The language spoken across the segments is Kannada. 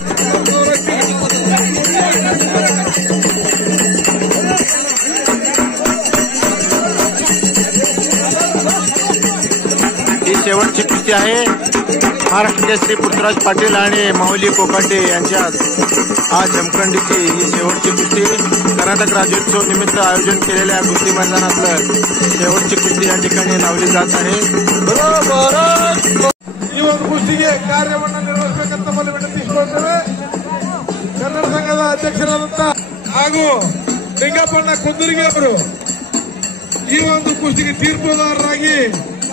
ही शेवटची कुस्ती आहे महाराष्ट्र केसरी पृथ्वीराज पाटील आणि माऊली कोकाटे यांच्यात आज जमखंडीची ही शेवटची कुस्ती कर्नाटक राज्योत्सव निमित्त आयोजन केलेल्या कुस्ती मैदानातलं शेवटची कुस्ती या ठिकाणी लावली जात आहे. ಈ ಒಂದು ಕುಸ್ತಿಗೆ ಕಾರ್ಯವನ್ನು ನಿರ್ವಹಿಸಬೇಕಂತ ತಮ್ಮಲ್ಲಿ ವಿನಂತಿಸಿಕೊಳ್ಳುತ್ತೇವೆ. ಕನ್ನಡ ಸಂಘದ ಅಧ್ಯಕ್ಷರಾದಂತ ಹಾಗೂ ಲಿಂಗಪ್ಪಣ್ಣ ಕುಂದರಿಗೆ ಅವರು ಈ ಒಂದು ಕುಸ್ತಿಗೆ ತೀರ್ಪುದಾರರಾಗಿ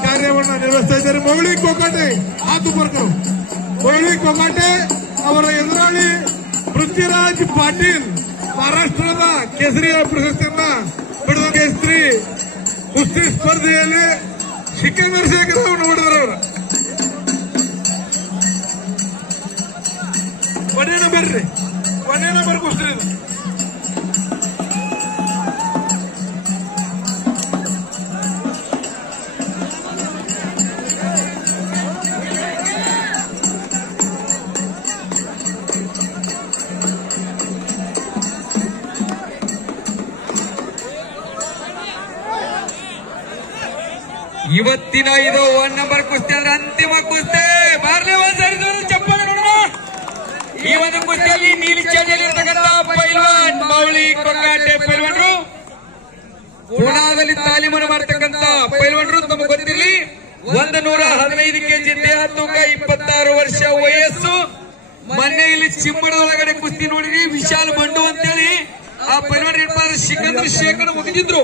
ಕಾರ್ಯವನ್ನು ನಿರ್ವಹಿಸ್ತಾ ಇದ್ದಾರೆ. ಮೌಳಿ ಕೋಕಾಟೆ ಆತುಪರ್ಕರು ಮೌಳಿ ಕೋಕಾಟೆ ಅವರ ಎದುರಾಳಿ ಪೃಥ್ವಿರಾಜ್ ಪಾಟೀಲ್ ಮಹಾರಾಷ್ಟ್ರದ ಕೇಸರಿ ಪ್ರಶಸ್ತಿಯನ್ನ ಪಡೆದ ಕೇಸರಿ ಕುಸ್ತಿ ಸ್ಪರ್ಧೆಯಲ್ಲಿ ಸಿಕಂದರ್ ಶೇಖರ್ ಅವರನ್ನು ಹೊಡೆದರು. ಕೊನೆ ನಂಬರ್ ಕುಸ್ತಿ ಇದು. ಇವತ್ತಿನ ಇದು 1 ನಂಬರ್ ಕುಸ್ತಿ ಅಂದ್ರೆ ಅಂತಿಮ ಕುಸ್ತಿ. ಬಾರ್ಲಿ ಚಪ್ಪಾಳೆ ನೋಡೋಣ. ಈ ಒಂದು ಕುಸ್ತಿಯಲ್ಲಿ ನೀಲಿ ಚೇಡಿಯಲ್ಲಿರ್ತಕ್ಕಂಥ ಪೈಲ್ವಾನ್ ಮೌಳಿ ಕೊಕಾಟೆ ಪೈಲ್ವಾನ್ರು, ಪುಣಾದಲ್ಲಿ ತಾಲೀಮನ್ನು ಮಾಡತಕ್ಕಂಥ ಪೈಲ್ವಾನ್ರು. ತಮಗೆ ಗೊತ್ತಿರಲಿ 115 ಕೆಜಿ ದೇಹ ತೂಕ, 26 ವರ್ಷ ವಯಸ್ಸು. ಮೊನ್ನೆ ಇಲ್ಲಿ ಚಿಮ್ಮಡದೊಳಗಡೆ ಕುಸ್ತಿ ನೋಡಿದ್ರಿ, ವಿಶಾಲ್ ಬಂಡು ಅಂತೇಳಿ ಆ ಪೈಲ್ವಾನ್ ಇರ್ತಾರೆ. ಸಿಕಂದರ್ ಶೇಖರ್ ಮುಗಿದಿದ್ರು.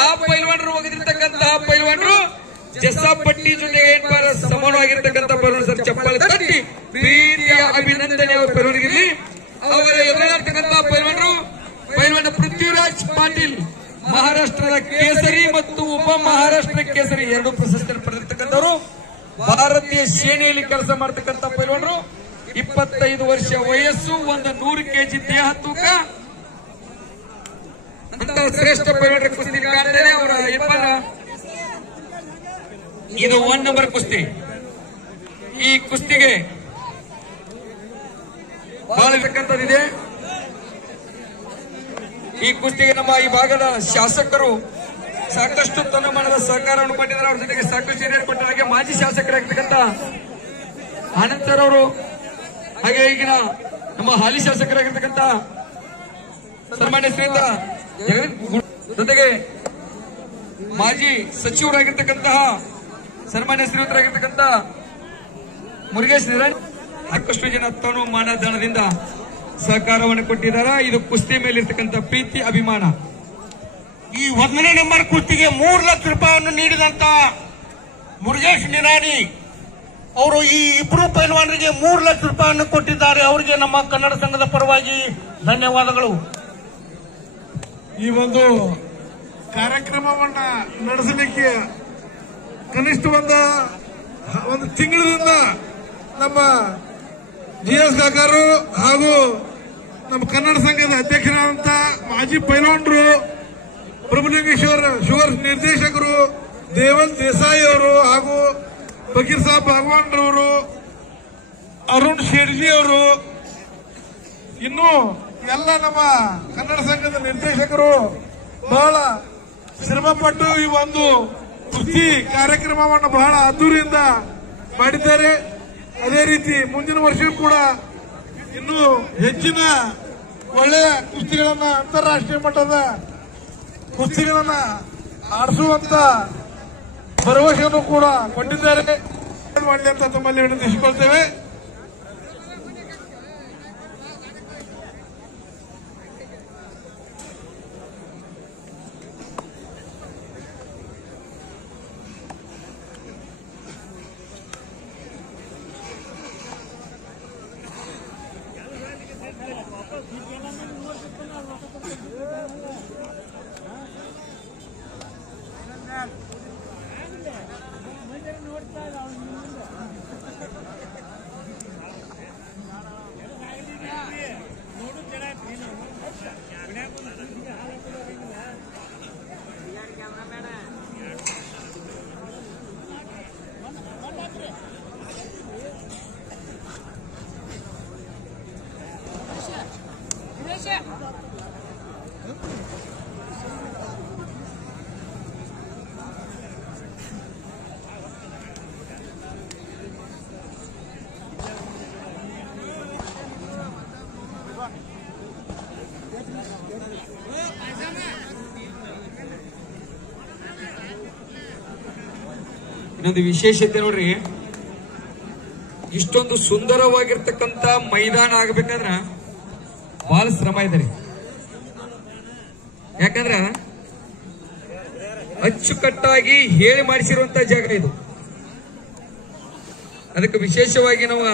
ಆ ಪೈಲ್ವಾನ್ರು ಹೋಗಿರ್ತಕ್ಕಂತಹ ಪೈಲ್ವಾನ್ರು ಜಸಾಪಟ್ಟಿ ಜೊತೆಗೆ ಏನ್ಪಾರ ಸಮಾನವಾಗಿರ್ತಕ್ಕಂಥ ಪೈಲ್ವಾನ್ ಸರ್ ಚಪ್ಪಾಳೆ ತಟ್ಟಿ ಪ್ರೀತಿಯ ಅಭಿನಂದನೆ ಅವರ ಪೈಲ್ವಾನ್ಗಿರಲಿ. ಅವರ ಎದುರಾಗಿರ್ತಕ್ಕಂತಹ ಪೈಲ್ವಾನ್ರು ಪೈಲ್ವಾನ್ ಪೃಥ್ವಿರಾಜ್ ಪಾಟೀಲ್ ಮಹಾರಾಷ್ಟ್ರದ ಕೇಸರಿ ಮತ್ತು ಉಪ ಮಹಾರಾಷ್ಟ್ರ ಕೇಸರಿ 2 ಪ್ರಶಸ್ತಿಯನ್ನು ಪಡೆದಿರ್ತಕ್ಕಂಥವರು. ಭಾರತೀಯ ಸೇನೆಯಲ್ಲಿ ಕೆಲಸ ಮಾಡತಕ್ಕಂಥ ಪೈಲ್ವಾನ್ರು, 25 ವರ್ಷ ವಯಸ್ಸು, 100 ಕೆಜಿ ದೇಹ ತೂಕ ಅಂತ ಶ್ರೇಷ್ಠ ಪೈಲ್ವಾನರ ಕುಸ್ತಿ ಕಾಣ್ತಾರೆ. ಅವರ ಏನ್ಪಾರ ಇದು 1 ನಂಬರ್ ಕುಸ್ತಿ. ಈ ಕುಸ್ತಿಗೆ ಬಹಳ ಇರತಕ್ಕಂಥದ್ದಿದೆ. ಈ ಕುಸ್ತಿಗೆ ನಮ್ಮ ಈ ಭಾಗದ ಶಾಸಕರು ಸಾಕಷ್ಟು ತನ್ನಮಾನದ ಸಹಕಾರವನ್ನು ಕೊಟ್ಟಿದ್ದಾರೆ. ಅವ್ರ ಜೊತೆಗೆ ಸಾಕಷ್ಟು ಹಿರಿಯರು ಕೊಟ್ಟಿದ್ದಾರೆ. ಹಾಗೆ ಮಾಜಿ ಶಾಸಕರಾಗಿರ್ತಕ್ಕಂಥ ಆನಂದ್ ಸರ್ ಅವರು, ಹಾಗೆ ಈಗಿನ ನಮ್ಮ ಹಾಲಿ ಶಾಸಕರಾಗಿರ್ತಕ್ಕಂಥ ಸನ್ಮಾನ್ಯ ಶ್ರೀಯುತ ಜೊತೆಗೆ ಮಾಜಿ ಸಚಿವರಾಗಿರ್ತಕ್ಕಂತಹ ಸನ್ಮಾನ್ಯ ಶ್ರೀಯುತರಾಗಿರ್ತಕ್ಕಂಥ ಮುರುಗೇಶ್ ನಿರಂಜನ್ ಸಾಕಷ್ಟು ಜನ ತನು ಮಾನ ಧನದಿಂದ ಸಹಕಾರವನ್ನು ಕೊಟ್ಟಿದ್ದಾರೆ. ಇದು ಕುಸ್ತಿ ಮೇಲಿರ್ತಕ್ಕಂಥ ಪ್ರೀತಿ ಅಭಿಮಾನ. ಈ 1ನೇ ನಂಬರ್ ಕುಸ್ತಿಗೆ 3 ಲಕ್ಷ ರೂಪಾಯಿಯನ್ನು ನೀಡಿದಂತ ಮುರುಗೇಶ್ ನಿರಾಣಿ ಅವರು ಈ ಇಬ್ಬರು ಪೈಲ್ವಾನರಿಗೆ 3 ಲಕ್ಷ ರೂಪಾಯಿಯನ್ನು ಕೊಟ್ಟಿದ್ದಾರೆ. ಅವರಿಗೆ ನಮ್ಮ ಕನ್ನಡ ಸಂಘದ ಪರವಾಗಿ ಧನ್ಯವಾದಗಳು. ಈ ಒಂದು ಕಾರ್ಯಕ್ರಮವನ್ನ ನಡೆಸಲಿಕ್ಕೆ ಕನಿಷ್ಠ ಒಂದು ತಿಂಗಳಿಂದ ನಮ್ಮ GS ಕಾಕರು ಹಾಗೂ ನಮ್ಮ ಕನ್ನಡ ಸಂಘದ ಅಧ್ಯಕ್ಷರಾದಂತ ಮಾಜಿ ಪೈಲ್ವಾನರು, ಪ್ರಭುಲಿಂಗೇಶ್ವರ ಶುಗರ್ ನಿರ್ದೇಶಕರು ದೇವಲ್ ದೇಸಾಯಿ ಅವರು ಹಾಗೂ ಫಕೀರ್ ಸಾಬ್ ಭಗವಾನ್ ರವರು, ಅರುಣ್ ಶೇಡ್ಜಿ ಅವರು, ಇನ್ನು ಎಲ್ಲ ನಮ್ಮ ಕನ್ನಡ ಸಂಘದ ನಿರ್ದೇಶಕರು ಬಹಳ ಶ್ರಮಪಟ್ಟು ಈ ಒಂದು ಕುಸ್ತಿ ಕಾರ್ಯಕ್ರಮವನ್ನು ಬಹಳ ಅದ್ದೂರಿಯಿಂದ ಮಾಡಿದ್ದಾರೆ. ಅದೇ ರೀತಿ ಮುಂದಿನ ವರ್ಷವೂ ಕೂಡ ಇನ್ನೂ ಹೆಚ್ಚಿನ ಒಳ್ಳೆಯ ಕುಸ್ತಿಗಳನ್ನ, ಅಂತಾರಾಷ್ಟ್ರೀಯ ಮಟ್ಟದ ಕುಸ್ತಿಗಳನ್ನ ಆಡಿಸುವಂತ ಭರವಸೆಯನ್ನು ಕೂಡ ಕೊಟ್ಟಿದ್ದಾರೆ. ಮಾಡಲಿ ಅಂತ ತಮ್ಮಲ್ಲಿ ವಿನಂತಿಸಿಕೊಳ್ತೇವೆ. ಇನ್ನೊಂದು ವಿಶೇಷತೆ ನೋಡ್ರಿ, ಇಷ್ಟೊಂದು ಸುಂದರವಾಗಿರ್ತಕ್ಕಂಥ ಮೈದಾನ ಆಗಬೇಕಾದ್ರ ಬಹಳ ಶ್ರಮ ಇದೆ ರೀ. ಯಾಕಂದ್ರ ಅಚ್ಚುಕಟ್ಟಾಗಿ ಹೇಳಿ ಮಾಡಿಸಿರುವಂತ ಜಾಗ ಇದು. ಅದಕ್ಕೆ ವಿಶೇಷವಾಗಿ ನಾವು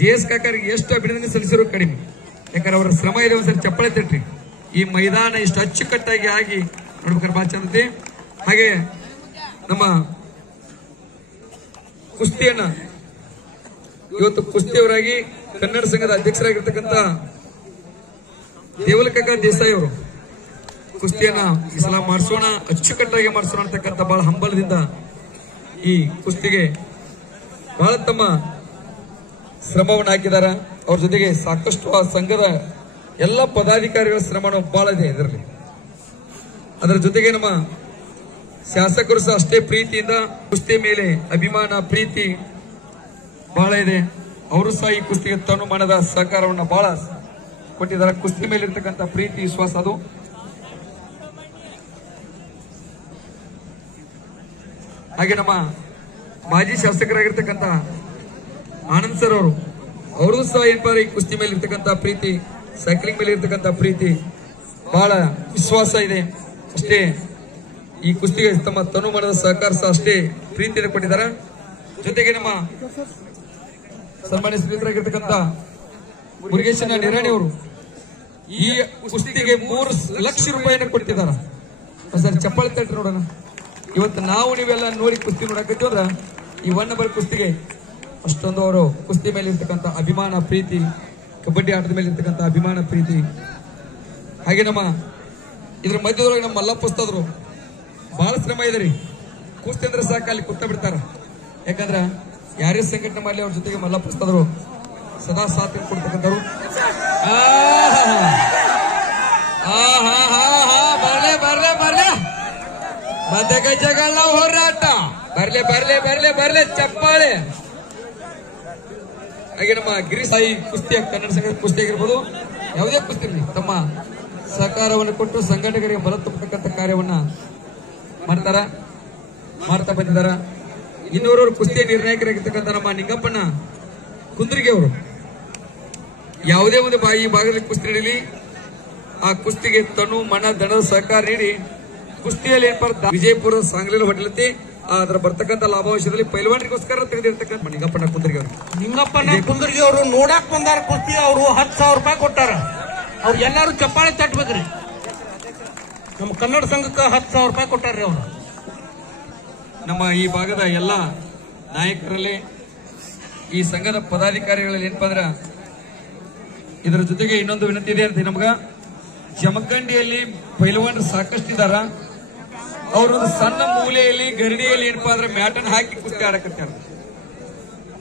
JS ಕಾಕರಿಗೆ ಎಷ್ಟು ಅಭಿನಂದನೆ ಸಲ್ಲಿಸಿರೋ ಕಡಿಮೆ. ಯಾಕಂದ್ರೆ ಅವರ ಶ್ರಮ ಇದೆ. ಒಂದ್ಸರಿ ಚಪ್ಪಳೆ ತಟ್ರಿ. ಈ ಮೈದಾನ ಇಷ್ಟು ಅಚ್ಚುಕಟ್ಟಾಗಿ ಆಗಿ ನೋಡ್ಬೇಕಾದ್ರೆ ಬಹಳ ಚಂದತೆ. ಹಾಗೆ ನಮ್ಮ ಕುಸ್ತಿಯನ್ನ ಇವತ್ತು ಕುಸ್ತಿಯವರಾಗಿ ಕನ್ನಡ ಸಂಘದ ಅಧ್ಯಕ್ಷರಾಗಿರ್ತಕ್ಕಂಥ ದೇವಲಕಾಕ ದೇಸಾಯಿ ಅವರು ಕುಸ್ತಿಯನ್ನ ಈ ಸಲ ಮಾಡಿಸೋಣ, ಅಚ್ಚುಕಟ್ಟಾಗಿ ಮಾಡಿಸೋಣ ಅಂತಕ್ಕಂಥ ಬಹಳ ಹಂಬಲದಿಂದ ಈ ಕುಸ್ತಿಗೆ ಬಹಳ ತಮ್ಮ ಶ್ರಮವನ್ನು ಹಾಕಿದಾರ. ಅವ್ರ ಜೊತೆಗೆ ಸಾಕಷ್ಟು ಆ ಸಂಘದ ಎಲ್ಲ ಪದಾಧಿಕಾರಿಗಳ ಶ್ರಮನೂ ಬಹಳ ಇದೆ ಇದರಲ್ಲಿ. ಅದರ ಜೊತೆಗೆ ನಮ್ಮ ಶಾಸಕರು ಸಹ ಅಷ್ಟೇ ಪ್ರೀತಿಯಿಂದ ಕುಸ್ತಿ ಮೇಲೆ ಅಭಿಮಾನ ಪ್ರೀತಿ ಬಹಳ ಇದೆ. ಅವರು ಸಹ ಈ ಕುಸ್ತಿಗೆ ತನು ಮನದ ಸಹಕಾರವನ್ನು ಬಹಳ ಕೊಟ್ಟಿದ್ದಾರೆ. ಕುಸ್ತಿ ಮೇಲೆ ಇರ್ತಕ್ಕಂಥ ಪ್ರೀತಿ ವಿಶ್ವಾಸ ಅದು. ಹಾಗೆ ನಮ್ಮ ಮಾಜಿ ಶಾಸಕರಾಗಿರ್ತಕ್ಕಂಥ ಆನಂದ್ ಸರ್ ಅವರು ಸಹ ಏನಪ್ಪ ಈ ಕುಸ್ತಿ ಮೇಲೆ ಇರ್ತಕ್ಕಂಥ ಪ್ರೀತಿ, ಸೈಕ್ಲಿಂಗ್ ಮೇಲೆ ಇರ್ತಕ್ಕಂಥ ಪ್ರೀತಿ ಬಹಳ ವಿಶ್ವಾಸ ಇದೆ. ಅಷ್ಟೇ ಈ ಕುಸ್ತಿಗೆ ತಮ್ಮ ತನು ಮನದ ಸಹಕಾರ ಸಹ ಅಷ್ಟೇ ಪ್ರೀತಿಯಿಂದ ಕೊಟ್ಟಿದ್ದಾರೆ. ಜೊತೆಗೆ ನಮ್ಮ ಸನ್ಮಾನ್ಯ ಶ್ರೀಧರಾಗಿರ್ತಕ್ಕಂಥ ಮುರುಗೇಶನ ನಿರಾಣಿ ಅವರು ಈ ಕುಸ್ತಿಗೆ 3 ಲಕ್ಷ ರೂಪಾಯಿನ ಕೊಟ್ಟಿದ್ದಾರೆ. ಸರ್ ಚಪ್ಪಾಳೆ ತಟ್ಟಿ ನೋಡೋಣ. ಇವತ್ತು ನಾವು ನೀವೆಲ್ಲ ನೋಡಿ ಕುಸ್ತಿ ನೋಡಕತ್ತೀವಿ ಅಂದ್ರ ಈ 1 ನಂಬರ್ ಕುಸ್ತಿಗೆ ಅಷ್ಟೊಂದು ಅವರು ಕುಸ್ತಿ ಮೇಲೆ ಇರ್ತಕ್ಕಂಥ ಅಭಿಮಾನ ಪ್ರೀತಿ, ಕಬಡ್ಡಿ ಆಟದ ಮೇಲೆ ಇರ್ತಕ್ಕಂಥ ಅಭಿಮಾನ ಪ್ರೀತಿ. ಹಾಗೆ ನಮ್ಮ ಇದ್ರ ಮಧ್ಯದೊಳಗೆ ನಮ್ಮ ಮಲ್ಲಪ್ಪ ಉಸ್ತಾದ್ರು ಬಹಳ ಶ್ರಮ ಇದೆ ರೀ. ಕುಸ್ತಿ ಅಂದ್ರೆ ಸಾಕು ಅಲ್ಲಿ ಕೂತ ಬಿಡ್ತಾರ. ಯಾಕಂದ್ರ ಯಾರೇ ಸಂಘಟನೆ ಮಾಡಲಿ ಅವ್ರ ಜೊತೆಗೆ ಮಲ್ಲಪ್ಪ ಉಸ್ತಾದ್ರು ಸದಾ ಸಾಥ್ ಕೊಡ್ತಕ್ಕಂಥವ್ರು. ಬರ್ಲೆ ಬರ್ಲೆ ಬರ್ಲೆ ಮಧ್ಯಗಜಗಳ ಹೋರಾಟ ಬರ್ಲೆ ಬರ್ಲೆ ಬರ್ಲೆ ಬರ್ಲೆ ಚಪ್ಪಾಳೆ. ಹಾಗೆ ನಮ್ಮ ಗಿರಿಸಾಯಿ ಕುಸ್ತಿ ಕನ್ನಡ ಸಂಘದ ಕುಸ್ತಿ ಆಗಿರ್ಬೋದು, ಯಾವುದೇ ಕುಸ್ತಿ ಇರಲಿ ತಮ್ಮ ಸಹಕಾರವನ್ನು ಕೊಟ್ಟು ಸಂಘಟಕರಿಗೆ ಬಲ ತುಂಬತಕ್ಕಂಥ ಕಾರ್ಯವನ್ನ ಮಾಡ್ತಾ ಬಂದಿದ್ದಾರ. ಇನ್ನೂರವರು ಕುಸ್ತಿಯ ನಿರ್ಣಾಯಕರಾಗಿರ್ತಕ್ಕಂಥ ನಮ್ಮ ನಿಂಗಪ್ಪಣ್ಣ ಕುಂದ್ರಿಗೆ ಅವರು ಯಾವುದೇ ಒಂದು ಈ ಭಾಗದಲ್ಲಿ ಕುಸ್ತಿ ನಡೀಲಿ ಆ ಕುಸ್ತಿಗೆ ತನು ಮನ ದಣದ ಸಹಕಾರ ನೀಡಿ ಕುಸ್ತಿಯಲ್ಲಿ ವಿಜಯಪುರ ಸಾಂಗ್ಲಿ ಹೊಟಲತಿ ಅದರ ಬರ್ತಕ್ಕಂಥ ಲಾಭಾಂಶದಲ್ಲಿ ಪೈಲ್ವಾನರಿಗೋಸ್ಕರ ತೆಗೆದಿರ್ತಕ್ಕಂಥ ನಿಂಗಪ್ಪಣ್ಣ ಕುಂದ್ರಿಗೆ ಅವರು ನೋಡಕ್ ಬಂದಾರ ಕುಸ್ತಿ. ಅವರು 10,000 ರೂಪಾಯಿ ಕೊಟ್ಟಾರ. ಅವ್ರು ಎಲ್ಲಾರು ಚಪ್ಪಾಳೆ ತಟ್ಬೇಕ್ರಿ. ನಮ್ಮ ಕನ್ನಡ ಸಂಘಕ್ಕೆ 10,000 ರೂಪಾಯಿ ಕೊಟ್ಟಾರ್ರಿ ಅವರು. ನಮ್ಮ ಈ ಭಾಗದ ಎಲ್ಲ ನಾಯಕರಲ್ಲಿ ಈ ಸಂಘದ ಪದಾಧಿಕಾರಿಗಳಲ್ಲಿ ಏನಪ್ಪಾ ಅಂದ್ರ ಇದರ ಜೊತೆಗೆ ಇನ್ನೊಂದು ವಿನಂತಿ ಇದೆ ಅಂತ ನಮ್ಗ. ಜಮಖಂಡಿಯಲ್ಲಿ ಪೈಲ್ವಾನರು ಸಾಕಷ್ಟಿದಾರ. ಅವರೊಂದು ಸಣ್ಣ ಮೂಲೆಯಲ್ಲಿ ಗರಡಿಯಲ್ಲಿ ಏನಪ್ಪಾ ಅಂದ್ರೆ ಮ್ಯಾಟನ್ನು ಹಾಕಿ ಕುಸ್ತಿ ಆಡಕತ್ತಾರ.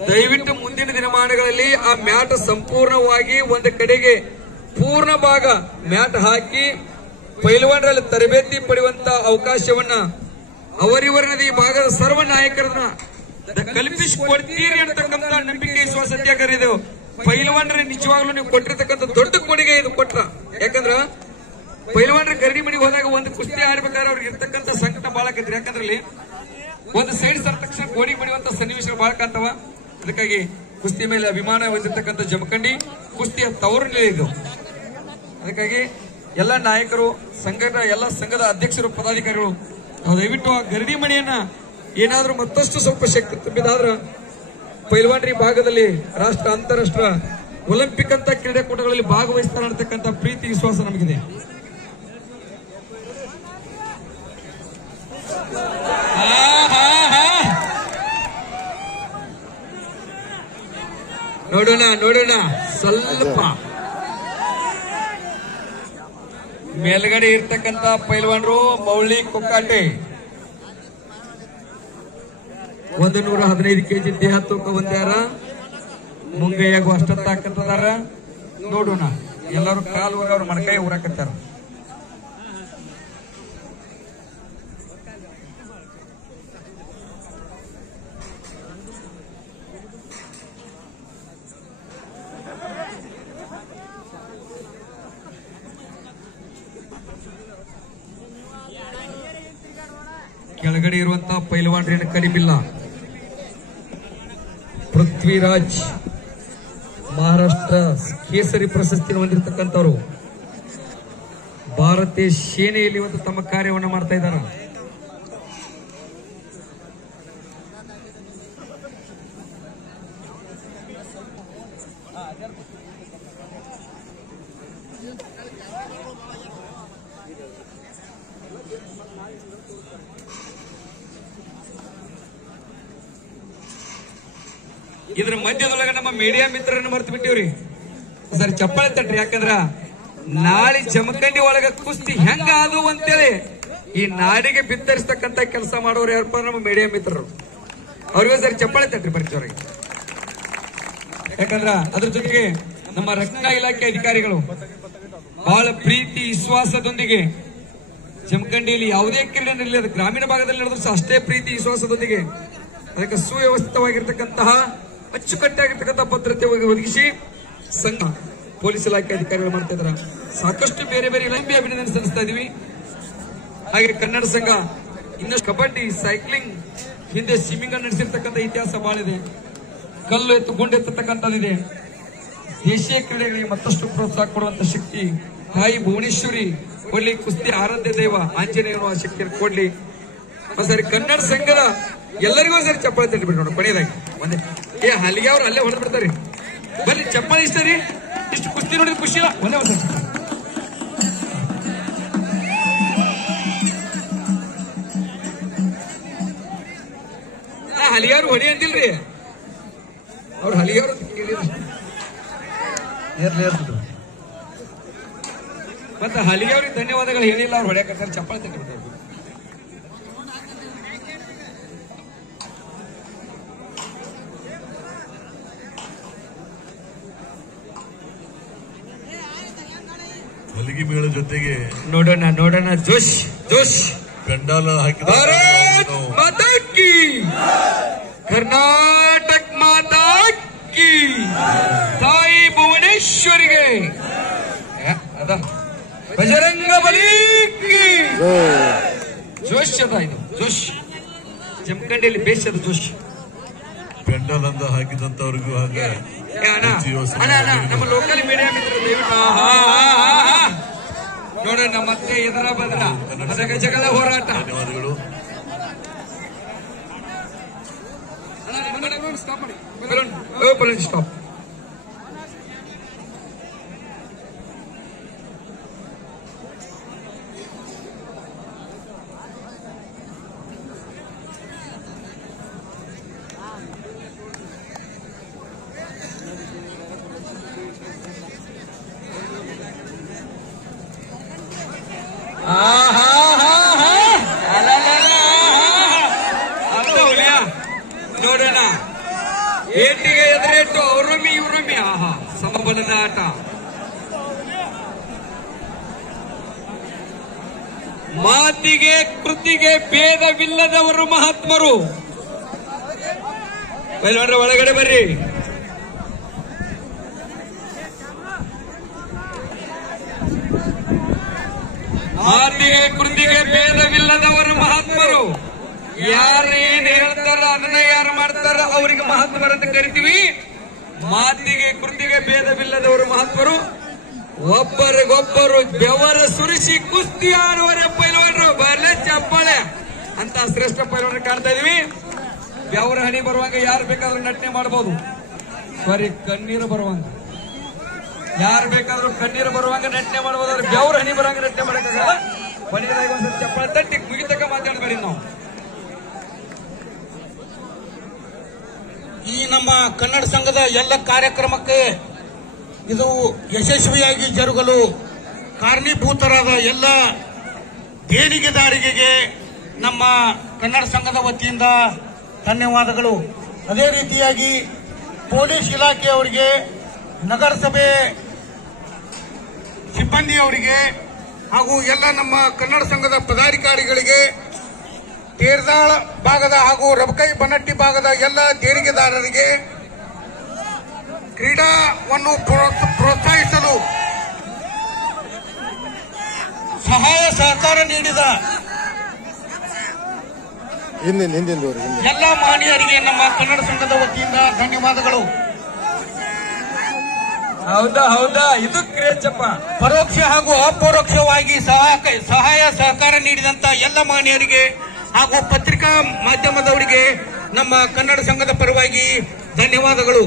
ದಯವಿಟ್ಟು ಮುಂದಿನ ದಿನಮಾನಗಳಲ್ಲಿ ಆ ಮ್ಯಾಟ್ ಸಂಪೂರ್ಣವಾಗಿ ಒಂದು ಕಡೆಗೆ ಪೂರ್ಣ ಭಾಗ ಮ್ಯಾಟ್ ಹಾಕಿ ಪೈಲ್ವಾನರಲ್ಲಿ ತರಬೇತಿ ಪಡೆಯುವಂತ ಅವಕಾಶವನ್ನ ಅವರಿವರನದ ಈ ಭಾಗದ ಸರ್ವ ನಾಯಕರನ್ನ ಕಲ್ಪಿಸಿಕೊಡ್ತೀರಿ ಅಂತಕ್ಕಂಥ ನಂಬಿಕೆ ವಿಶ್ವಾಸ ಸತ್ಯಾಗ್ರಹ ಪೈಲ್ವಾನರ ನಿಜವಾಗ್ಲೂ ನೀವು ಕೊಟ್ಟಿರ್ತಕ್ಕಂಥ ದೊಡ್ಡ ಕೊಡುಗೆ ಇದು ಕೊಟ್ರ. ಯಾಕಂದ್ರ ಪೈಲ್ವಾನರ ಗರಡಿ ಮನೆಗೆ ಹೋದಾಗ ಒಂದು ಕುಸ್ತಿ ಆಡ್ಬೇಕಾದ್ರೆ ಅವ್ರಿಗೆ ಇರ್ತಕ್ಕಂಥ ಸಂಕಟ ಬಹಳ ಆಕೈತ್ರಿ. ಯಾಕಂದ್ರಲ್ಲಿ ಒಂದು ಸೈಡ್ ಸರ್ ತಕ್ಷಣ ಗೋಡಿ ಬಡಿಯುವಂತ ಸನ್ನಿವೇಶಗಳು ಬಹಳ ಕಾಣ್ತಾವ. ಅದಕ್ಕಾಗಿ ಕುಸ್ತಿ ಮೇಲೆ ಅಭಿಮಾನ ಹೊಂದಿರತಕ್ಕಂಥ ಜಮಖಂಡಿ ಕುಸ್ತಿಯ ತವರಿನಲ್ಲಿ ಇದು. ಅದಕ್ಕಾಗಿ ಎಲ್ಲ ನಾಯಕರು ಎಲ್ಲ ಸಂಘದ ಅಧ್ಯಕ್ಷರು ಪದಾಧಿಕಾರಿಗಳು ನಾವು ದಯವಿಟ್ಟು ಆ ಗರಡಿ ಮಣಿಯನ್ನ ಏನಾದ್ರೂ ಮತ್ತಷ್ಟು ಸ್ವಲ್ಪ ಶಕ್ತಿ ತುಂಬಿದಾದ್ರ ಪೈಲ್ವಾನರಿ ಭಾಗದಲ್ಲಿ ರಾಷ್ಟ್ರ ಅಂತಾರಾಷ್ಟ್ರ ಒಲಿಂಪಿಕ್ ಅಂತ ಕ್ರೀಡಾಕೂಟಗಳಲ್ಲಿ ಭಾಗವಹಿಸ್ತಾರೆ ಅನ್ನತಕ್ಕಂಥ ಪ್ರೀತಿ ವಿಶ್ವಾಸ ನಮಗಿದೆ. ನೋಡೋಣ ಸ್ವಲ್ಪ ಮೇಲ್ಗಡೆ ಇರ್ತಕ್ಕಂಥ ಪೈಲ್ವಾನರು ಮೌಳಿ ಕೊಕ್ಕಾಟೆ 115 kg ದೇಹ ತೂಕ ಹೊಂದ್ಯಾರ. ಮುಂಗೈಯಾಗೂ ಅಷ್ಟ ತಾಕತ್ತದಾರ. ನೋಡೋಣ. ಎಲ್ಲರೂ ಕಾಲು ಊರ ಅವ್ರ ಮಣಕಾಯಿ ಊರಾಕತ್ತಾರ. ಕೆಳಗಡೆ ಇರುವಂತಹ ಪೈಲ್ವಾನ್ರೇನು ಕಡಿಮಿಲ್ಲ. ಪೃಥ್ವಿರಾಜ್ ಮಹಾರಾಷ್ಟ್ರ ಕೇಸರಿ ಪ್ರಶಸ್ತಿಯನ್ನು ಹೊಂದಿರತಕ್ಕಂಥವ್ರು ಭಾರತೀಯ ಸೇನೆಯಲ್ಲಿ ಇವತ್ತು ತಮ್ಮ ಕಾರ್ಯವನ್ನು ಮಾಡ್ತಾ ಇದ್ದಾರೆ. ಇದ್ರ ಮಧ್ಯದೊಳಗೆ ನಮ್ಮ ಮೀಡಿಯಾ ಮಿತ್ರರನ್ನು ಮರ್ತು ಬಿಟ್ಟಿವ್ರಿ. ಸರ್ ಚಪ್ಪಾಳೆ ತಟ್ರಿ, ಯಾಕಂದ್ರ ನಾಳೆ ಜಮಖಂಡಿ ಒಳಗ ಕುಸ್ತಿ ಹೆಂಗ ಅದು ಅಂತೇಳಿ ಈ ನಾಡಿಗೆ ಬಿತ್ತರಿಸತಕ್ಕಂತ ಕೆಲಸ ಮಾಡೋರು ಯಾರಪ್ಪ? ನಮ್ಮ ಮೀಡಿಯಾ ಮಿತ್ರರು. ಅವ್ರಿಗೆ ಸರಿ ಚಪ್ಪಾಳೆ ತಟ್ರಿ ಪರಿಚಯವಾಗಿ. ಯಾಕಂದ್ರ ಅದ್ರ ಜೊತೆಗೆ ನಮ್ಮ ರಕ್ಷಣಾ ಇಲಾಖೆ ಅಧಿಕಾರಿಗಳು ಬಹಳ ಪ್ರೀತಿ ವಿಶ್ವಾಸದೊಂದಿಗೆ ಜಮಖಂಡಿಯಲ್ಲಿ ಯಾವುದೇ ಕ್ರೀಡೆ ನಡೆಯಲಿ, ಅದು ಗ್ರಾಮೀಣ ಭಾಗದಲ್ಲಿ ನಡೆದ್ರು ಸಹ ಅಷ್ಟೇ ಪ್ರೀತಿ ವಿಶ್ವಾಸದೊಂದಿಗೆ ಅದಕ್ಕೆ ಸುವ್ಯವಸ್ಥಿತವಾಗಿರ್ತಕ್ಕಂತಹ ಅಚ್ಚುಕಟ್ಟಾಗಿರ್ತಕ್ಕಂಥ ಭದ್ರತೆ ಒದಗಿಸಿ ಸಂಘ ಪೊಲೀಸ್ ಇಲಾಖೆ ಅಧಿಕಾರಿಗಳು ಮಾಡ್ತಾ ಇದಾರೆ. ಸಾಕಷ್ಟು ಬೇರೆ ಬೇರೆ ಇಲಾಖೆ ಅಭಿನಂದನೆ ಸಲ್ಲಿಸ್ತಾ ಇದೀವಿ. ಹಾಗೆ ಕನ್ನಡ ಸಂಘ ಇನ್ನಷ್ಟು ಕಬಡ್ಡಿ, ಸೈಕ್ಲಿಂಗ್, ಹಿಂದೆ ಸ್ವಿಮ್ಮಿಂಗ್ ಅನ್ನು ನಡೆಸಿರ್ತಕ್ಕಂಥ ಇತಿಹಾಸ ಬಹಳ ಇದೆ. ಕಲ್ಲು ಎತ್ತು ಗುಂಡು ಎತ್ತತಕ್ಕಂಥದ್ದಿದೆ. ದೇಶೀಯ ಕ್ರೀಡೆಗಳಿಗೆ ಮತ್ತಷ್ಟು ಪ್ರೋತ್ಸಾಹ ಕೊಡುವಂತ ಶಕ್ತಿ ತಾಯಿ ಭುವನೇಶ್ವರಿ ಕೊಡ್ಲಿ. ಕುಸ್ತಿ ಆರಾಧ್ಯ ದೈವ ಆಂಜನೇಯರು ಆ ಶಕ್ತಿಯನ್ನು ಕೊಡ್ಲಿ. ಸರಿ ಕನ್ನಡ ಸಂಘದ ಎಲ್ಲರಿಗೂ ಸರಿ ಚಪ್ಪಾಳೆ ತಟ್ಟಿ ಬಿಡಿ ನೋಡು. ಕೊನೆಯದಾಗಿ ಒಂದೇ ಹಲ್ಲಿಗೆ ಅವ್ರು ಅಲ್ಲೇ ಹೊಡೆದು ಬಿಡ್ತಾರೆ. ಬನ್ನಿ ಚಪ್ಪಾಳೆ ಇಷ್ಟ ರೀ. ಇಷ್ಟು ಕುಸ್ತಿ ನೋಡಿದ್ರೆ ಖುಷಿ ಇಲ್ಲ. ಒಂದೇ ಒಂದ್ಸರಿ ಹಲಿಯಾರು ಹೊಡಿ ಅಂತಿಲ್ರಿ. ಅವ್ರು ಹಲಿಯಾರು ಮತ್ತೆ ಹಲಿಗೆ ಅವ್ರಿಗೆ ಧನ್ಯವಾದಗಳು ಹೇಳಿಲ್ಲ. ಅವ್ರು ಹೊಡ್ಯಾಕತ್ತಾರೆ. ಚಪ್ಪಾಳೆ ತಟ್ಟಿ ಬಿಡ್ತಾರೆ. ಹಲಿಗೆ ಮೇಳ ಜೊತೆಗೆ ನೋಡೋಣ ನೋಡೋಣ. ಜೋಶ್ ಜೋಶ್. ಪೆಂಡಾಲ ಹಾಕಿದ ಕರ್ನಾಟಕ ಮಾತಾ ಕಿ ತಾಯಿ ಭುವನೇಶ್ವರಿಗೆ ಅದ ಬಜರಂಗ ಬಲಿ ಕಿ ಜೋಶ್ ಅದ. ಇದು ಜೋಶ್ ಜಮಖಂಡಿಯಲ್ಲಿ ಬೇಸದ ಜೋಶ್. ಪೆಂಡಾಲ್ ಅಂತ ಹಾಕಿದಂತವ್ರಿಗೂ ಹಾಗ ನಮ್ಮ ಲೋಕಲ್ ಮೀಡಿಯಾ ಮಿತ್ರರು ನೋಡೋಣ. ಮತ್ತೆ ಎದರ ಬದಲ ಅದಕ್ಕೆ ಜಗದ ಹೋರಾಟ. ಧನ್ಯವಾದಗಳು. ಸ್ಟಾಪ್. ನೋಡೋಣ. ಏಟಿಗೆ ಎದುರೇಟು ಅವ್ರೊಮ್ಮೆ ಇವ್ರೊಮ್ಮೆ. ಆಹಾ, ಸಮಬಲದ ಆಟ. ಮಾತಿಗೆ ಕೃತಿಗೆ ಭೇದವಿಲ್ಲದವರು ಮಹಾತ್ಮರು. ಒಳಗಡೆ ಬರ್ರಿ. ಮಾತಿಗೆ ಕೃತಿಗೆ ಭೇದವಿಲ್ಲದವರು ಮಹಾತ್ಮರು. ಯಾರು ಏನ್ ಹೇಳ್ತಾರ ಅದನ್ನ ಯಾರು ಮಾಡ್ತಾರ ಅವರಿಗೆ ಮಹಾತ್ಮರಂತ ಕರಿತೀವಿ. ಮಾತಿಗೆ ಕೃತಿಗೆ ಭೇದವಿಲ್ಲದವರು ಮಹಾತ್ಮರು. ಒಬ್ಬರಿಗೊಬ್ಬರು ಬೆವರ ಸುರಿಸಿ ಕುಸ್ತಿ ಆಡುವರೆ ಪೈಲ್ವಾನರು. ಬರ್ಲೆ ಚಪ್ಪಾಳೆ ಅಂತ ಶ್ರೇಷ್ಠ ಪೈಲ್ವಾನರು ಕಾಣ್ತಾ ಇದೀವಿ. ಬೆವರ ಹಣಿ ಬರುವಂಗ ಯಾರು ಬೇಕಾದ್ರೂ ನಟನೆ ಮಾಡಬಹುದು. ಸಾರಿ, ಕಣ್ಣೀರು ಬರುವಂಗ ಯಾರು ಬೇಕಾದ್ರೂ ಕಣ್ಣೀರು ಬರುವಂಗ ನಟನೆ ಮಾಡಬಹುದು. ಅವ್ರು ಬೆವರ ಹಣಿ ಬರುವಂಗ ನಟನೆ ಮಾಡಕ್ಕಾಗಲ್ಲ. ಕೊನೆಯದಾಗಿ ಒಂದ್ಸಲ ಚಪ್ಪಾಳೆ ತಟ್ಟಿ ಮುಗಿತಕ್ಕ ಮಾತಾಡಬೇಡಿ ನಾವು. ಈ ನಮ್ಮ ಕನ್ನಡ ಸಂಘದ ಎಲ್ಲ ಕಾರ್ಯಕ್ರಮಕ್ಕೆ ಇದು ಯಶಸ್ವಿಯಾಗಿ ಜರುಗಲು ಕಾರಣೀಭೂತರಾದ ಎಲ್ಲ ದೇಣಿಗೆದಾರರಿಗೆ ನಮ್ಮ ಕನ್ನಡ ಸಂಘದ ವತಿಯಿಂದ ಧನ್ಯವಾದಗಳು. ಅದೇ ರೀತಿಯಾಗಿ ಪೊಲೀಸ್ ಇಲಾಖೆಯವರಿಗೆ, ನಗರಸಭೆ ಸಿಬ್ಬಂದಿಯವರಿಗೆ ಹಾಗೂ ಎಲ್ಲ ನಮ್ಮ ಕನ್ನಡ ಸಂಘದ ಪದಾಧಿಕಾರಿಗಳಿಗೆ, ತೇರ್ದಾಳ್ ಭಾಗದ ಹಾಗೂ ರಬಕೈ ಬನಟ್ಟಿ ಭಾಗದ ಎಲ್ಲ ದೇಣಿಗೆದಾರರಿಗೆ, ಕ್ರೀಡಾವನ್ನು ಪ್ರೋತ್ಸಾಹಿಸಲು ಸಹಾಯ ಸಹಕಾರ ನೀಡಿದ ಎಲ್ಲ ಮಾನ್ಯರಿಗೆ ನಮ್ಮ ಕನ್ನಡ ಸಂಘದ ವತಿಯಿಂದ ಧನ್ಯವಾದಗಳು. ಹೌದಾ ಇದು ಕ್ರೇಚಪ್ಪ. ಪರೋಕ್ಷ ಹಾಗೂ ಅಪರೋಕ್ಷವಾಗಿ ಸಹಾಯ ಸಹಕಾರ ನೀಡಿದಂತ ಎಲ್ಲ ಮಾನ್ಯರಿಗೆ ಹಾಗೂ ಪತ್ರಿಕಾ ಮಾಧ್ಯಮದವರಿಗೆ ನಮ್ಮ ಕನ್ನಡ ಸಂಘದ ಪರವಾಗಿ ಧನ್ಯವಾದಗಳು.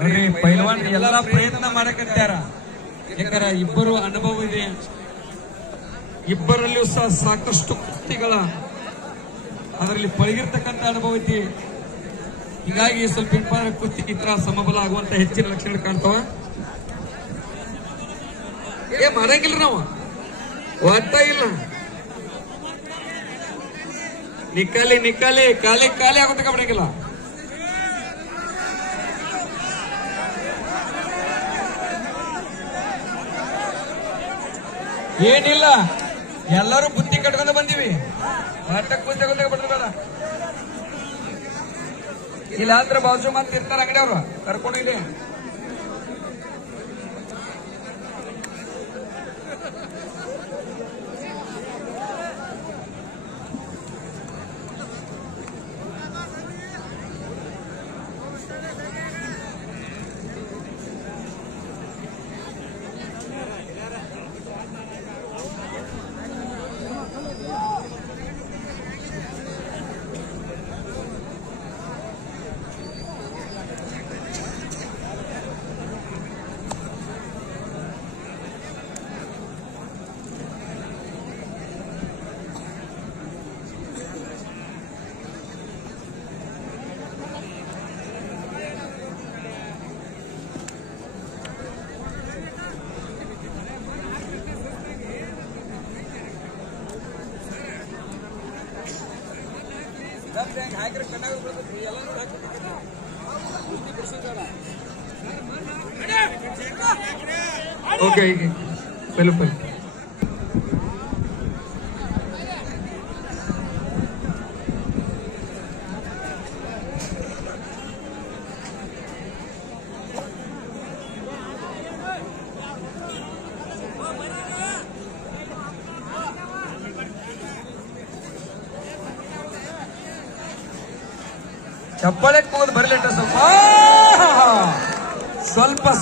ನೋಡ್ರಿ, ಪೈಲ್ವಾನ್ ಎಲ್ಲ ಪ್ರಯತ್ನ ಮಾಡಕತ್ತಾರ. ಯಾಕಂದ್ರೆ ಇಬ್ಬರು ಅನುಭವ ಇದೆ, ಇಬ್ಬರಲ್ಲಿಯೂ ಸಹ ಸಾಕಷ್ಟು ಕುಸ್ತಿಗಳ ಅದರಲ್ಲಿ ಪಳಗಿರ್ತಕ್ಕಂಥ ಅನುಭವ ಐತಿ. ಹೀಗಾಗಿ ಸ್ವಲ್ಪ ಏನಪ್ಪ ಕುಸ್ತಿ ಇತರ ಸಮಬಲ ಆಗುವಂತ ಹೆಚ್ಚಿನ ಲಕ್ಷಣ ಕಾಣ್ತಾವ. ಮಾಡಂಗಿಲ್ಲ ನಾವು ಒಟ್ಟ ಇಲ್ಲ. ನಿಕ್ಕಾಲಿ ಖಾಲಿ ಆಗೋದಕ್ಕ ಬಿಡಂಗಿಲ್ಲ. ಏನಿಲ್ಲ, ಎಲ್ಲರೂ ಬುದ್ಧಿ ಕಟ್ಕೊಂಡು ಬಂದೀವಿ. ಒಟ್ಟ ಕುಸ್ತಿ ಬಿಡ್ತಾರ. ಇಲ್ಲ ಅಂದ್ರೆ ಬಾಜು ಮತ್ತೆ ಇರ್ತಾರ ಅಂಗಡಿ ಅವ್ರು ಕರ್ಕೊಂಡಿಲ್ಲ. ಓಕೆ, ಪೆಲು ಚಪ್ಪಾಳೆ ಕೂಗೋದು ಬರಲಿಟ್ಟ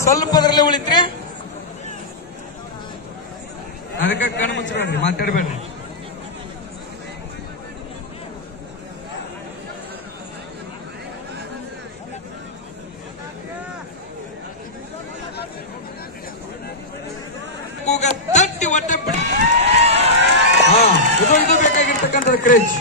ಸ್ವಲ್ಪದ್ರಲ್ಲೇ ಉಳಿತ್ರಿ. ಅದಕ್ಕೆ ಕಣ್ಣು ಮುಚ್ಬೇಡ್ರಿ, ಮಾತಾಡ್ಬೇಡ್ರಿ. ತಟ್ಟಿ ಹೊಟ್ಟೆ ಬಿಡಿ. ಇದು ಬೇಕಾಗಿರ್ತಕ್ಕಂಥ ಕ್ರೇಜ್.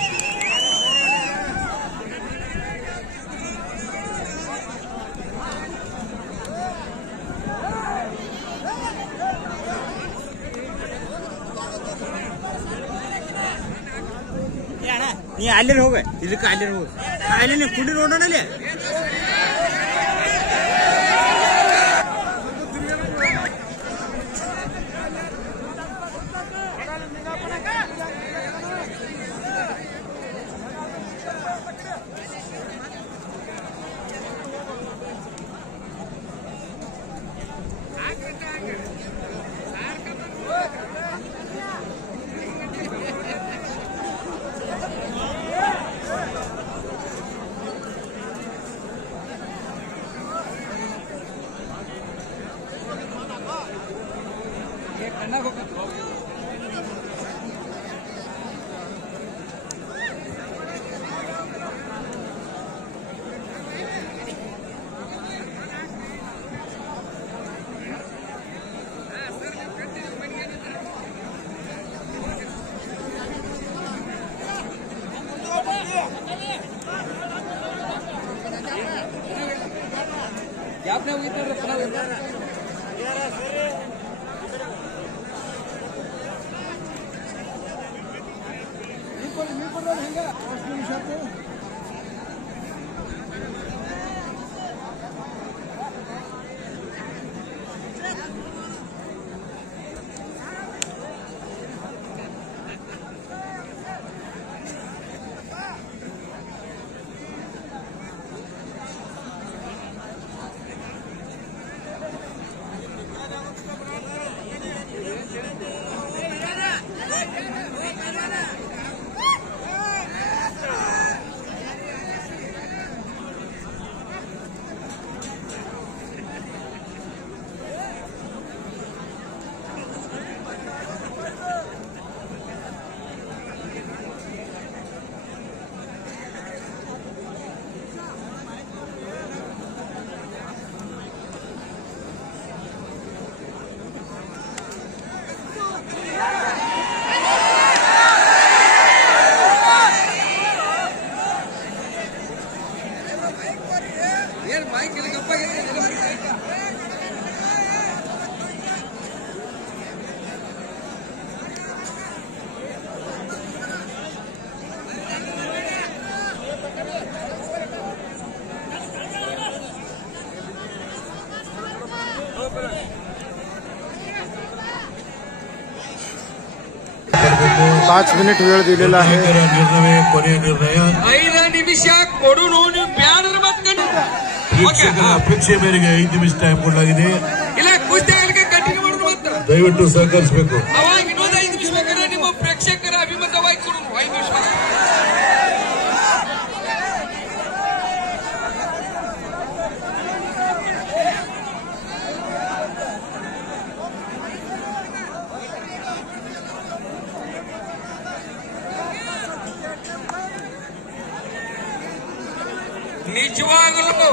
ನೀ ಅಲ್ಲಿ ಹೋಗ, ಇದಕ್ಕೆ ಅಲ್ಲಿ ಹೋಗ, ಅಲ್ಲಿ ಕುಡಿ ನೋಡೋಣ. पाच मिनिट वेळ दिलेला आहे. निर्णय ಕೊನೆಯ ನಿರ್ಣಯ 5 ನಿಮಿಷ ಕೊಡು ನೋಡಿ ಬ್ಯಾಡರ ಮತ್ ಅಪೇಕ್ಷೆ ಮೇರೆಗೆ 5 ನಿಮಿಷ ಟೈಮ್ ಕೊಡಲಾಗಿದೆ. ಇಲ್ಲ ಕುಸ್ತಿ ಆಗಲಿಕ್ಕೆ ಕಂಟಿನ್ಯೂ ಮಾಡೋದು ಮಾತ್ರ. ದಯವಿಟ್ಟು ಸಹಕರಿಸಬೇಕು. ಅವಾಗ ಇನ್ನೊಂದು 5 ನಿಮಿಷ ಬೇಕಾದ್ರೆ ನಿಮ್ಮ ಪ್ರೇಕ್ಷಕರ ಅಭಿಮತವಾಗಿ ಕೊಡು 5 ನಿಮಿಷ. ನಿಜವಾಗಲೂ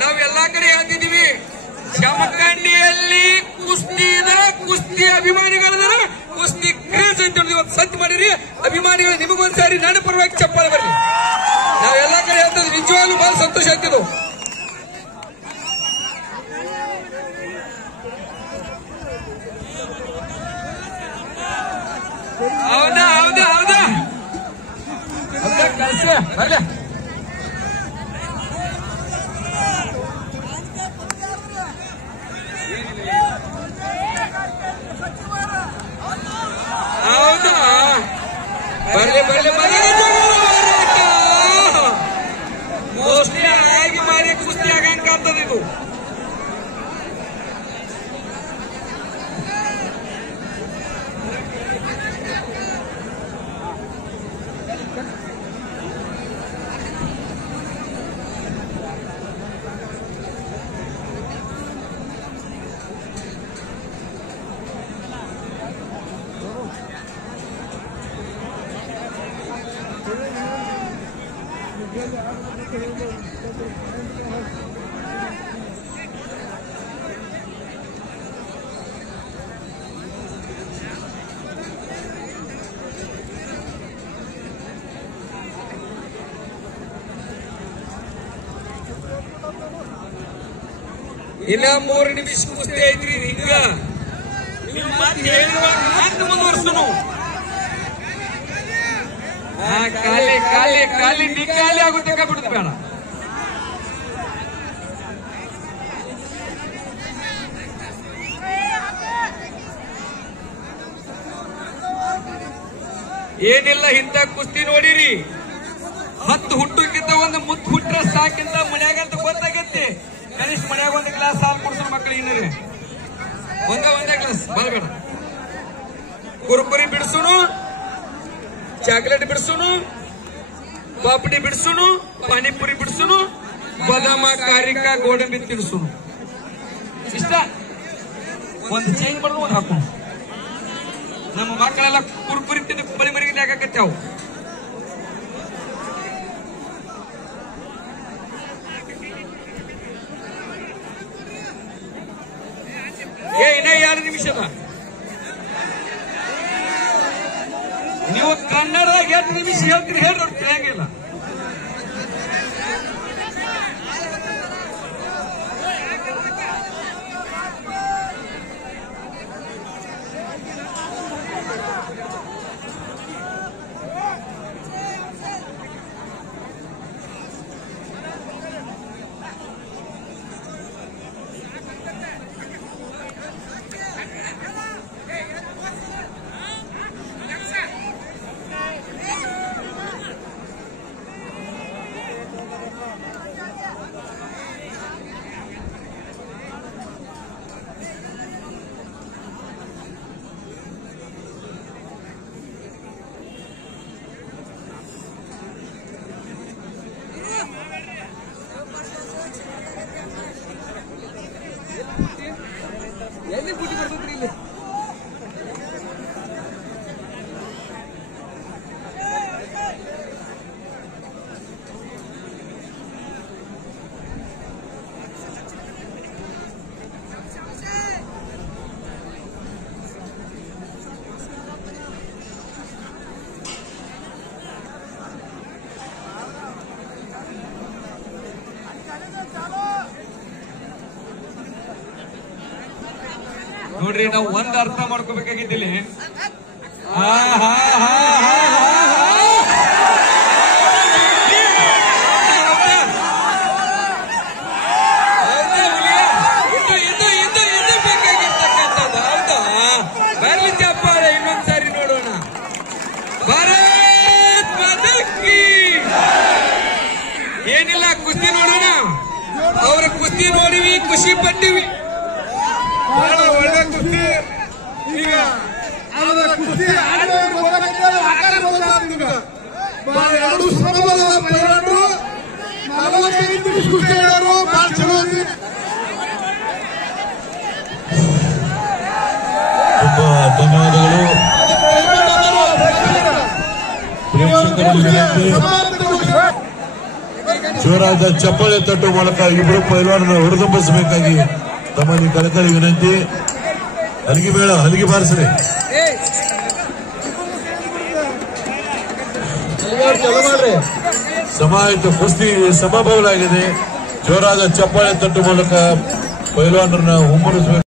ನಾವೆಲ್ಲಾ ಕಡೆ ಹೇಳ್ತಿದೀವಿ, ಜಮಖಂಡಿಯಲ್ಲಿ ಕುಸ್ತಿ ಅಭಿಮಾನಿಗಳದಾರ, ಕುಸ್ತಿ ಕ್ರೇಜ್ ಅಂತ ಇವತ್ತು ಸತ್ಯ ಮಾಡಿರಿ. ಅಭಿಮಾನಿಗಳು ನಿಮಗೊಂದ್ಸಾರಿ ನನ್ನ ಪರವಾಗಿ ಚಪ್ಪಾಳೆ ಬರ್ಲಿ. ನಾವೆಲ್ಲಾ ಕಡೆ ಹೇಳ್ತಿದ್ವಿ, ನಿಜವಾಗ್ಲೂ ಬಹಳ ಸಂತೋಷ ಆಗ್ತಿದ್ವು. ಹೌದಾ ಹೌದಾ ಹೌದಾ ಕಳ್ಸ ಬರ್ಲ. ಹೌದಾ ಬರ್ಲಿ ಬರ್ಲಿ ಬರ್ಲಿ. ಮೋಸ್ಟ್ಲಿ ಆಗಿ ಮಾರಿ ಕುಸ್ತಿ ಆಗಂಗ್ ಕಾಣ್ತದ ಇದು. ಇನ್ನ 3 ನಿಮಿಷ ಕುಸ್ತಿ ಐತ್ರಿ. ಹಿಂಗ ನೀವು ಮತ್ತೆ ಹೇಳಿರುವಾಗ ಮತ್ತೆ ಮುಂದುವರ್ಸನು. ಖಾಲಿ ಖಾಲಿ ಖಾಲಿ ನಿಖಾಲಿ ಆಗುತ್ತೆ ಬಿಡುದು ಬೇಡ. ಏನಿಲ್ಲ, ಇಂಥ ಕುಸ್ತಿ ನೋಡಿರಿ. 10 ಹುಟ್ಟಕ್ಕಿಂತ ಒಂದು ಮುತ್ತು ಹುಟ್ಟ್ರೆ ಸಾಕಿಂತ ಮನ್ಯಾಗಂತ ಗೊತ್ತಾಗೈತಿ. ಕನಿಷ್ಠ ಮನ್ಯಾಗ ಒಂದು ಗ್ಲಾಸ್ ಹಾಲು ಕೊಡ್ಸೋ ಮಕ್ಕಳು ಇನ್ನರಿ ಒಂದೇ ಗ್ಲಾಸ್ ಬರಬೇಡ. ಕುರ್ಕುರಿ ಬಿಡಿಸೋನು, ಚಾಕ್ಲೇಟ್ ಬಿಡಿಸೋನು, ಪಾಪಡಿ ಬಿಡಿಸೋನು, ಪಾನಿಪುರಿ ಬಿಡಿಸೋನು, ಬದಾಮ ಕಾರಿಕ ಗೋಡಂಬಿ ತಿನ್ಸೋನು. ಇಷ್ಟ ಒಂದು ಚೇಂಜ್ ಮಾಡೋದು ಒಂದು ಹಾಕೋಣ. ನಮ್ಮ ಮಕ್ಕಳೆಲ್ಲ ಕುರ್ಕುರಿ ತಿಂದು ಬಲಿ ಮರಿಗೆ ಹಾಕತ್ತಾವು. ಇನ್ನ 2 ನಿಮಿಷದ ನೀವು ಕನ್ನಡದಾಗ 2 ನಿಮಿಷ ಹೇಳ್ತೀರಿ ಹೇಳ್ರಿ, ಅವ್ರು ತಿಳಿಯಂಗಿಲ್ಲ. ಎಲ್ಲಿ ಬುಟ್ಟಿ ಬರ್ತದ್ರಿ ಇಲ್ಲಿ? ನೋಡ್ರಿ, ನಾವು ಒಂದ್ ಅರ್ಥ ಮಾಡ್ಕೋಬೇಕಾಗಿದ್ದಿಲ್ಲ. ಇದು ಬೇಕಾಗಿರ್ತಕ್ಕಂಥದ್ದು ಹೌದಾ? ಬರ್ಲಿ ಚಪ್ಪಾಳೆ ಇನ್ನೊಂದ್ಸಾರಿ ನೋಡೋಣ. ಭಾರತ್ ಮಾತಾ ಕೀ. ಏನಿಲ್ಲ, ಕುಸ್ತಿ ನೋಡೋಣ. ಅವ್ರ ಕುಸ್ತಿ ನೋಡಿವಿ, ಖುಷಿ ಪಟ್ಟಿವಿ. ಬಹಳ ಒಳ್ಳೆ ಕುಸ್ತಿ. ಈಗ ಕುಸ್ತಿ ಎರಡು ಶ್ರಮದ ಪೈಲಟ್ರು 45 ನಿಮಿಷ ಕುಸ್ತಿ ಆಡೋರು ಬಹಳ ಚಲೋ. ತುಂಬಾ ಧನ್ಯವಾದಗಳು. ಜೋರಾದ ಚಪ್ಪಾಳೆ ತಟ್ಟು ಮೂಲಕ ಇಬ್ಬರು ಪೈಲ್ವಾನರನ್ನು ಹುರಿದುಂಬಿಸಬೇಕಾಗಿ ತಮ್ಮಲ್ಲಿ ಕಳಕಳಿ ವಿನಂತಿ. ಹಲಗಿ ಮೇಳ, ಹಲಗಿ ಬಾರಿಸ್ರಿ. ಸಮಾಹಿತ ಕುಸ್ತಿ ಸಮಬಾಲಾಗಿದೆ. ಜೋರಾದ ಚಪ್ಪಾಳೆ ತಟ್ಟು ಮೂಲಕ ಪೈಲ್ವಾನರನ್ನ ಹುಮ್ಮರಿಸಬೇಕು.